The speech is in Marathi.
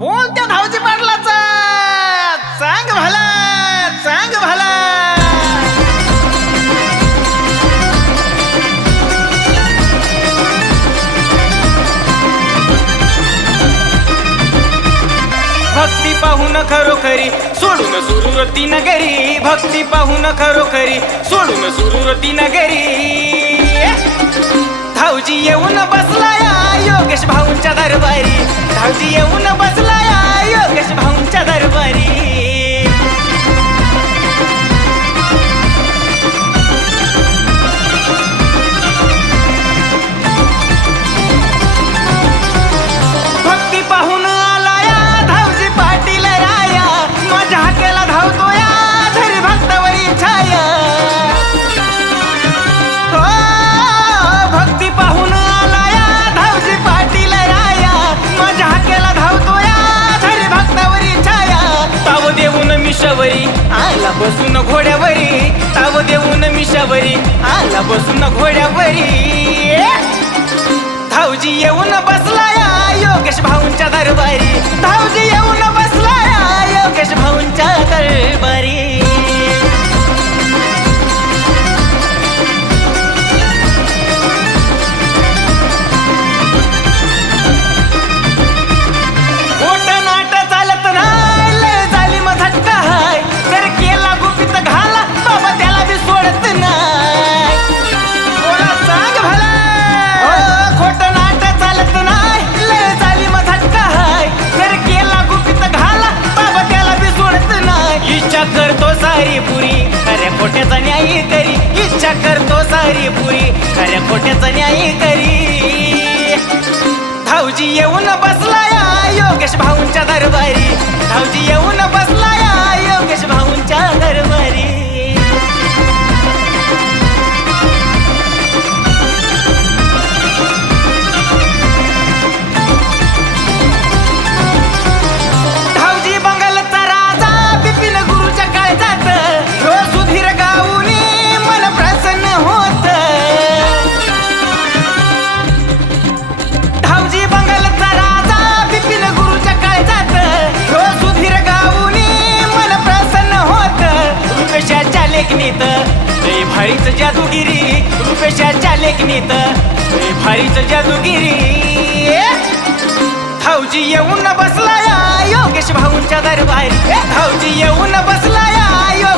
बोल त्या धावजी पाटलाचा. चांग भला चांग भला. भक्ती पाहून खरोखरी सोडून सुरुवती नगरी. भक्ती पाहून खरोखरी सोडून सुरुवती नगरी. धावजी येऊन बसलाया योगेश भाऊंच्या दरबारी. धावजी येऊन बसला मिशावरी आला बसून घोड्यावरी. ताव देऊन मिशावरी आला बसून घोड्यावरी. धावजी येऊन बसलाया योगेश भाऊंच्या दरबारी. धावजी येऊन बसलाया योगेश भाऊंच्या दरबारी. धावजी येऊन बसलाया योगेश भाऊंच्या दरबारी. भाऊजी येऊन बसलाया योगेश भाऊ जादूगिरी रुपेशाच्या लेखनीत भारीच जादूगिरी. धावजी येऊन बसलाया योगेश भाऊंच्या दरबारी. धावजी येऊन बसलाया योगेश भाऊंच्या दरबारी येऊन बसलाया योगेश